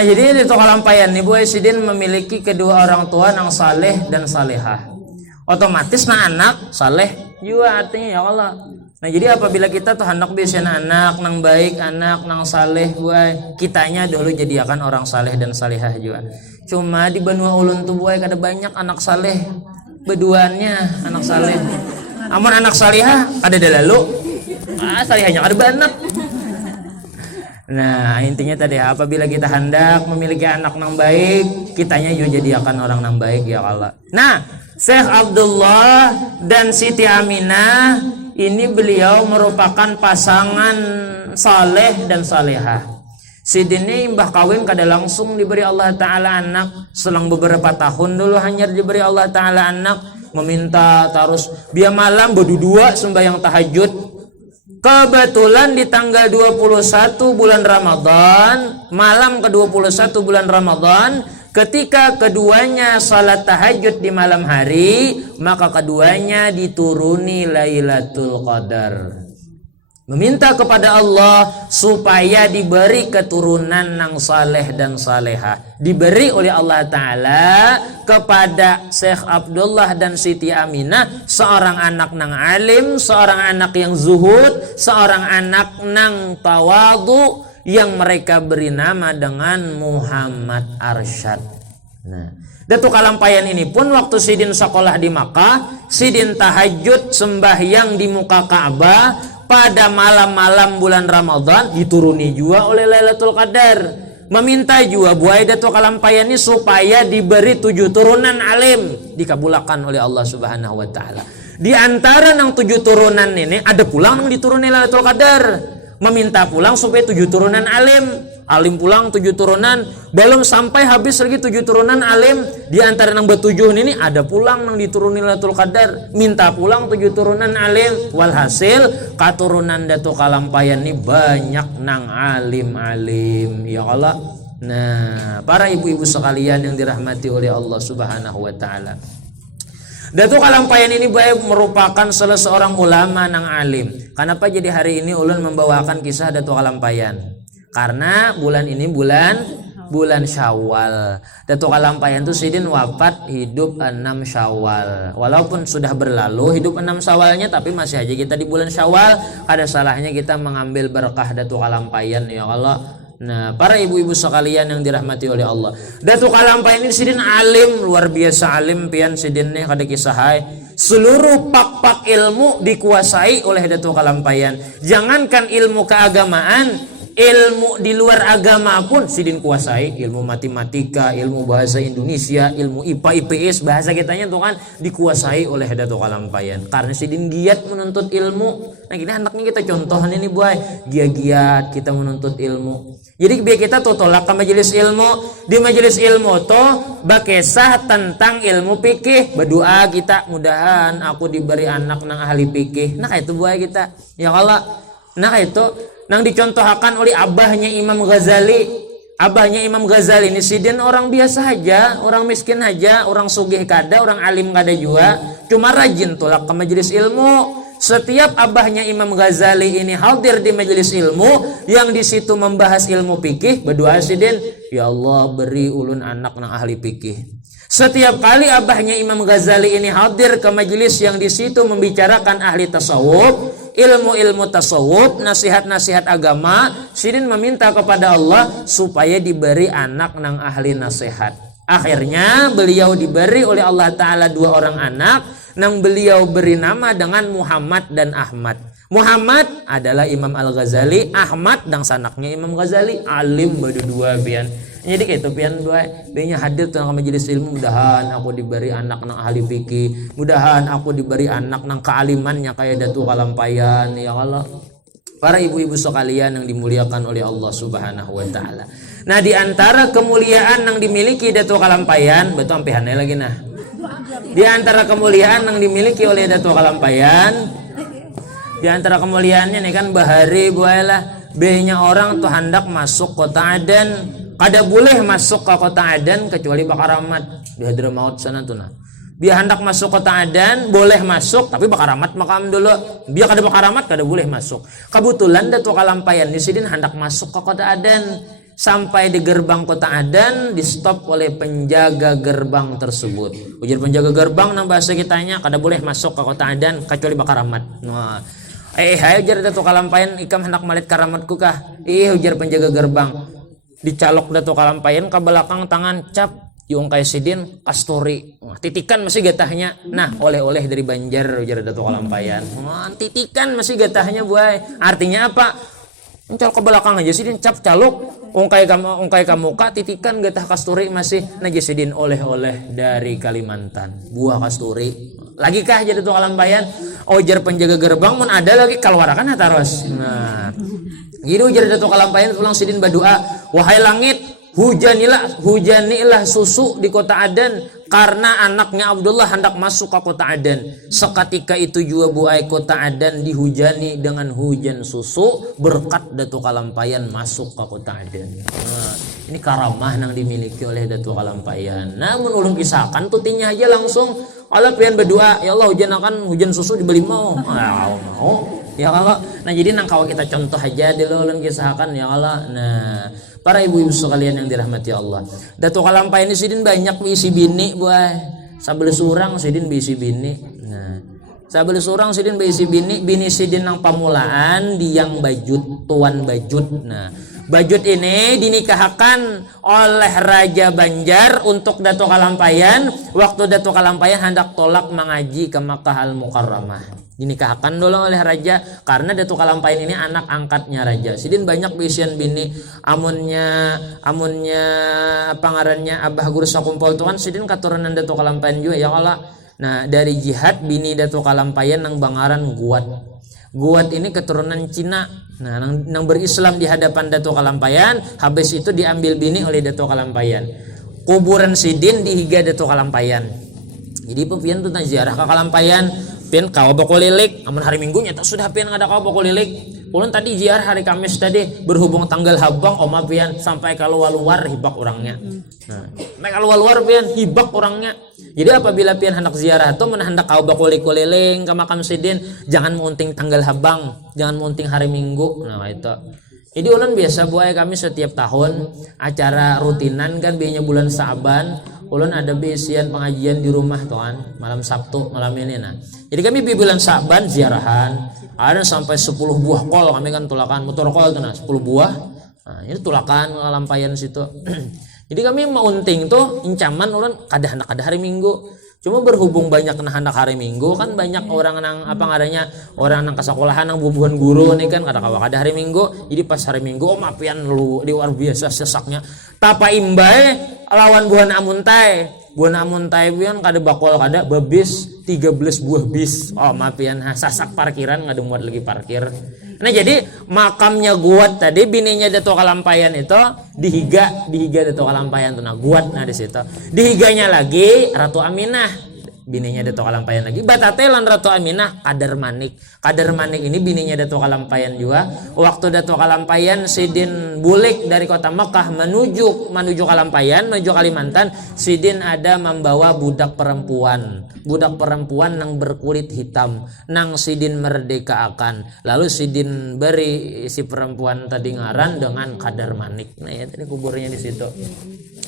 Jadi di kalampayan nih boy sidin memiliki kedua orang tua yang saleh dan salehah. Otomatis anak saleh juga artinya ya Allah. Nah jadi apabila kita tuh hendak bisa anak nang baik, anak nang saleh, boy, kitanya dulu jadi akan orang saleh dan salehah juga. Cuma di benua ulun tuh boy ada banyak anak saleh, beduannya anak saleh. Amun anak salehah ada dalalu, salehahnya ada banyak. Nah intinya tadi apabila kita hendak memiliki anak nang baik, kitanya juga jadi akan orang nang baik ya Allah. Nah Syekh Abdullah dan Siti Aminah ini beliau merupakan pasangan saleh dan salehah. Sidin ini mbah kawin kada langsung diberi Allah Ta'ala anak. Selang beberapa tahun dulu hanya diberi Allah Ta'ala anak. Meminta terus biar malam berdua sembahyang tahajud. Kebetulan di tanggal 21 bulan Ramadan, malam ke-21 bulan Ramadan, ketika keduanya salat tahajud di malam hari, maka keduanya dituruni Lailatul Qadar. Meminta kepada Allah supaya diberi keturunan nang saleh dan salehah. Diberi oleh Allah Ta'ala kepada Syekh Abdullah dan Siti Aminah seorang anak nang alim, seorang anak yang zuhud, seorang anak nang tawadu yang mereka beri nama dengan Muhammad Arsyad. Nah, Datuk Kalampayan ini pun waktu sidin sekolah di Makkah, sidin tahajud sembahyang di muka Ka'bah pada malam-malam bulan Ramadan dituruni juga oleh Lailatul Qadar. Meminta juga buai Datuk Kalampayan ini supaya diberi 7 turunan alim, dikabulkan oleh Allah Subhanahu wa taala. Di antara nang 7 turunan ini ada pulang nang dituruni Lailatul Qadar. Meminta pulang supaya 7 turunan alim pulang 7 turunan, belum sampai habis lagi 7 turunan alim. Di antara nang betujuh ini ada pulang nang dituruni Lailatul Qadar, minta pulang 7 turunan alim. Walhasil katurunan Datuk Kalampayan ini banyak nang alim-alim ya Allah. Nah para ibu-ibu sekalian yang dirahmati oleh Allah Subhanahu wa taala, Datuk Kalampayan ini merupakan salah seorang ulama nang alim. Kenapa jadi hari ini ulun membawakan kisah Datuk Kalampayan? Karena bulan ini bulan Syawal. Datuk Kalampayan itu sidin wafat hidup 6 Syawal. Walaupun sudah berlalu hidup 6 Syawalnya, tapi masih aja kita di bulan Syawal. Ada salahnya kita mengambil berkah Datuk Kalampayan ya Allah. Nah, para ibu-ibu sekalian yang dirahmati oleh Allah, Datuk Kalampayan ini sidin alim, luar biasa alim pian sidinnya kada kisahai. Seluruh pak-pak ilmu dikuasai oleh Datuk Kalampayan. Jangankan ilmu keagamaan, ilmu di luar agama pun sidin kuasai. Ilmu matematika, ilmu bahasa Indonesia, ilmu IPA, IPS, bahasa kitanya tuh kan dikuasai oleh Datuk Kalampayan. Karena sidin giat menuntut ilmu. Nah kita anaknya kita contohan ini buai, giat kita menuntut ilmu. Jadi biar kita tuh tolak ke majelis ilmu. Di majelis ilmu tuh bakesah tentang ilmu fikih. Berdoa kita, mudahan aku diberi anak nang ahli fikih. Nah itu buai kita ya Allah. Nah itu nang dicontohkan oleh abahnya Imam Ghazali. Abahnya Imam Ghazali ini sidin orang biasa aja, orang miskin aja, orang sugih kada, orang alim kada juga, cuma rajin tolak ke majelis ilmu. Setiap abahnya Imam Ghazali ini hadir di majelis ilmu yang di situ membahas ilmu fikih, berdoa sidin, ya Allah beri ulun anak nang ahli fikih. Setiap kali abahnya Imam Ghazali ini hadir ke majelis yang di situ membicarakan ahli tasawuf, ilmu-ilmu tasawuf, nasihat-nasihat agama, sidin meminta kepada Allah supaya diberi anak nang ahli nasihat. Akhirnya beliau diberi oleh Allah Ta'ala 2 orang anak, nang beliau beri nama dengan Muhammad dan Ahmad. Muhammad adalah Imam Al-Ghazali, Ahmad dan sanaknya Imam Ghazali, alim berdua pian. Jadi kayak itu pian dua, biasanya hadir ke majelis ilmu, mudahan aku diberi anak nang ahli fikih, mudahan aku diberi anak nang kealimannya kayak Datuk Kalampayan ya Allah. Para ibu-ibu sekalian yang dimuliakan oleh Allah Subhanahu wa taala. Nah, di antara kemuliaan yang dimiliki Datuk Kalampayan, betul sampai hanai lagi nah. Di antara kemuliaan yang dimiliki oleh Datuk Kalampayan, di antara kemuliaannya nih kan bahari buailah, behnya orang tuh hendak masuk kota Aden, kada boleh masuk ke kota Aden kecuali bakar amat di Hadramaut sana tuh nah. Dia hendak masuk kota Aden boleh masuk, tapi bakar amat makam dulu. Dia kada bakar amat kada boleh masuk. Kebetulan Datuk Kalampayan di sidin hendak masuk ke kota Aden. Sampai di gerbang kota Adan, di stop oleh penjaga gerbang tersebut. Ujar penjaga gerbang nang bahasa kitanya, kada boleh masuk ke kota Adan kecuali bakar ramat. Nah, ujar Datuk Kalampayan, ikam hendak malit karamatku kah? Ujar penjaga gerbang. Dicalok Datuk Kalampayan ke belakang tangan, cap yung kay sidin kasturi. Titikan masih getahnya. Nah, oleh-oleh dari Banjar, ujar Datuk Kalampayan. Titikan masih getahnya, buay. Artinya apa? Mencolok ke belakang aja sidin, cap caluk. Ungkai kamu kak titikan getah kasturi masih najisidin oleh-oleh dari Kalimantan, buah kasturi. Lagi kah jadi tuh Kalampayan? Ujar penjaga gerbang mun ada lagi keluarkan taros. Nah, gitu ujar Datuk Kalampayan ulang sidin berdoa, wahai langit, hujanilah susu di kota Adan karena anaknya Abdullah hendak masuk ke kota Adan. Seketika itu juga buai kota Adan dihujani dengan hujan susu berkat Datuk Kalampayan masuk ke kota Adan. Nah, ini karamah yang dimiliki oleh Datuk Kalampayan. Namun ulun kisahkan tutinya aja langsung Allah pian berdoa, ya Allah hujan susu dibeli mau. Mau. Ya Allah. Nah, jadi nang kalau kita contoh aja dulu ulun kisahkan ya Allah. Nah, para ibu-ibu sekalian yang dirahmati Allah, Datuk Kalampayan ini sidin banyak isi bini buah. Sabeles urang sidin bisi bini. Nah, sabeles urang sidin bisi bini sidin nang pamulaan diang bajut, tuan bajut. Nah, bajut ini dinikahkan oleh Raja Banjar untuk Datuk Kalampayan waktu Datuk Kalampayan hendak tolak mengaji ke Makkah Al-Mukarramah. Dinikahkan dulu oleh raja karena Datuk Kalampayan ini anak angkatnya raja. Sidin banyak bisian bini amunnya pangarannya Abah Guru Sakumpul tuan sidin keturunan Datuk Kalampayan juga ya Allah. Nah, dari jihad bini Datuk Kalampayan nang bangaran Guat. Guat ini keturunan Cina. Nah, nang berislam di hadapan Datuk Kalampayan, habis itu diambil bini oleh Datuk Kalampayan. Kuburan sidin dihiga Datuk Kalampayan. Jadi pian tuh ziarah ke Kalampayan, pian kawa bakulilik, amun hari Minggunya tak sudah pian ngada kawa bakulilik. Ulun tadi ziarah hari Kamis tadi berhubung tanggal habang oma pian sampai keluar hibak orangnya. Nah, sampai keluar pian hibak orangnya. Jadi apabila pian hendak ziarah atau hendak kawa bakuliling ke makam sidin, jangan munting tanggal habang, jangan munting hari Minggu. Nah, itu. Jadi ulun biasa buai kami setiap tahun acara rutinan kan biasanya bulan Sa'ban. Ulun ada bisian pengajian di rumah tuan malam Sabtu malam ini. Nah, jadi kami di bulan Sa'ban ziarahan ada sampai 10 buah kol kami kan tulakan motor kol tuh nah 10 buah. Nah, ini tulakan Kalampayan situ. Jadi kami mau unting tuh incaman ulun kada hari Minggu. Cuma berhubung banyak hendak hari Minggu kan banyak orang nang apa ngadanya orang nang kesekolahan nang bubuhan guru nih kan kada hari Minggu. Jadi pas hari Minggu mapian lu luar biasa sesaknya. Tapa imbay lawan buah amuntai. Buah amuntai pian kada bakol kada babis 13 buah bis. Oh mapian sasak parkiran ngada muat lagi parkir. Nah jadi makamnya Guat tadi bininya Datuk Kalampayan itu dihiga Datuk Kalampayan tuh nah Guat nah di situ. Dihiganya lagi Ratu Aminah. Bininya Datuk Kalampayan lagi batate lan Ratu Aminah Kadar Manik ini bininya Datuk Kalampayan juga. Waktu Datuk Kalampayan sidin bulik dari kota Mekah menuju Kalampayan menuju Kalimantan, sidin ada membawa budak perempuan nang berkulit hitam nang sidin merdekaakan. Lalu sidin beri si perempuan tadi ngaran dengan Kadar Manik. Nah ya tadi kuburnya di situ.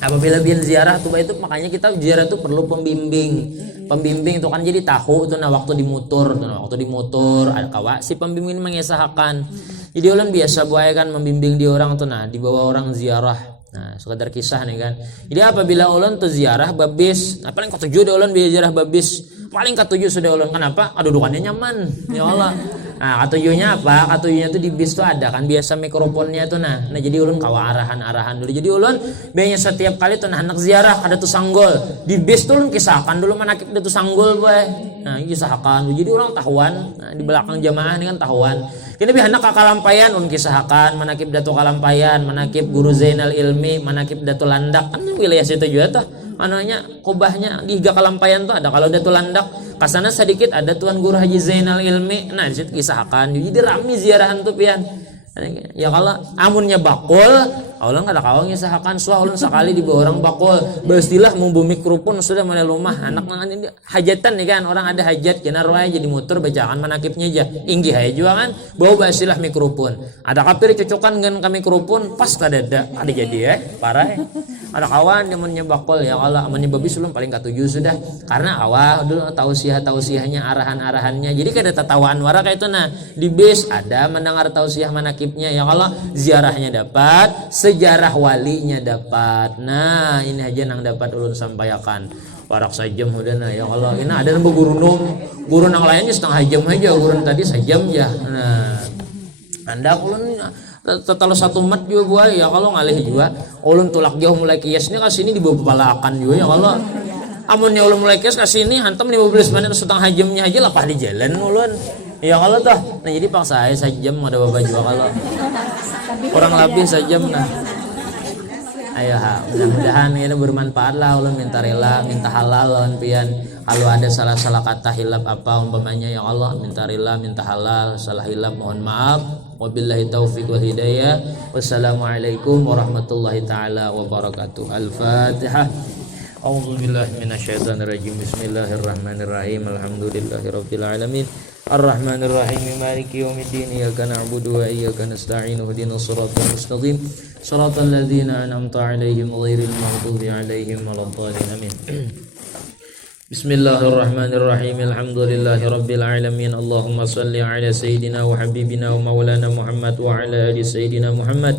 Apabila bian ziarah tuh itu makanya kita ziarah tuh perlu pembimbing itu kan jadi tahu tuh nah waktu di motor ada kawa si pembimbing ini mengesahkan. Jadi ulun biasa buaya kan membimbing di orang tuh nah dibawa orang ziarah. Nah, sekedar kisah nih kan. Jadi apabila ulun tuh ziarah babis, nah paling ketujuh deh ulun ziarah babis. Paling ketujuh sudah ulun kenapa? Kedudukannya nyaman. Ya Allah. Nah, ketujuhnya apa? Ketujuhnya tuh di bis tuh ada kan biasa mikrofonnya tuh nah. Nah, jadi ulun kawa arahan dulu. Jadi ulun biasanya setiap kali tuh nah anak ziarah ada tuh sanggol. Di bis tuh ulun kisahkan dulu manakib ada tuh sanggol boy. Nah, kisahkan. Jadi orang tahuan. Nah, di belakang jamaah ini kan tahuan. Kini bihanna ka Kalampayan ulun kisahkan manakib Datuk Kalampayan, manakib Guru Zainal Ilmi, manakib Datuk Landak. Kan wilayah situ juga tuh. Anunya kubahnya di Higa Kalampayan tuh ada kalau Datuk Landak. Kasana sedikit ada Tuan Guru Haji Zainal Ilmi. Nah, di situ kisahkan. Jadi rame ziarahan tuh pian. Ya kalau amunnya bakul Ulun kada kawang usahakan suah ulun sekali di bawah orang bakul. Bastilah mau mikrofon sudah mulai lumah anak nangan hajatan nih kan orang ada hajat kena roy jadi muter bacaan manakibnya aja. Inggih aja juga kan bawa bastilah mikrofon. Ada kapir cocokan dengan kami mikrofon pas kada jadi ya parah. Ada kawan yang menyebakul ya Allah menyebabis ulun paling katuju sudah karena awal dulu tausiahnya arahannya jadi kada tatawaan wara kayak itu nah di base ada mendengar tausiah manakibnya ya Allah ziarahnya dapat sejarah walinya dapat nah ini aja yang dapat ulun sampaikan warak sajam udah nah ya Allah ini ada guru nang lainnya setengah jam aja guru tadi sejam ya nah anda ulun tetalo 1 mat juga gua ya kalau ngalih juga ulun tulak jauh mulai kiasnya kasini di bawah palakan juga ya kalau amunnya ulun mulai kias kasini hantam 15 menit setengah jamnya aja lapah di jalan ulun ya kalau toh nah jadi paksa saya sejam ada bapak juga kalau kurang lebih sejam nah ayo mudah-mudahan ini bermanfaat lah ulun minta rela minta halal ulun pian kalau ada salah kata hilap apa umpamanya ya Allah minta rela minta halal salah hilap mohon maaf wabillahi taufiq wal hidayah wassalamualaikum warahmatullahi taala wabarakatuh al-fatihah a'udzu billahi minasyaitonir rajim bismillahirrahmanirrahim alhamdulillahirabbil alamin arrahmanir rahim maliki yaumiddin iyyaka na'budu wa iyyaka nasta'in ihdinas siratal mustaqim siratal ladzina an'amta 'alaihim ghairil maghdubi 'alaihim waladdallin amin. Bismillahirrahmanirrahim. Alhamdulillahirabbil alamin. Allahumma shalli ala sayidina wa habibina wa maulana Muhammad wa ala ali sayidina Muhammad.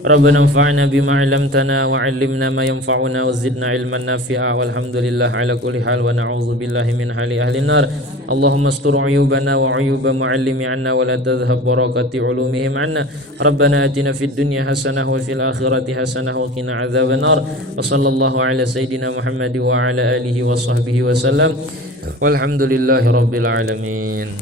Rabbana anfa'na bima 'allamtana wa 'allimna ma yanfa'una wa zidna 'ilman nafi'a walhamdulillah ala kulli hal wa na'udzu billahi min hali ahli nar. Allahumma astur 'uyubana wa 'uyuba mu'allimi 'anna wa la tadhhab barakati 'ulumihim 'anna. Rabbana atina fid dunya hasanah wa fil akhirati hasanah wa qina 'adzabannar. Wa sallallahu ala sayidina Muhammad wa ala alihi wa sahbihi wa sallam. Walhamdulillahi rabbil alamin.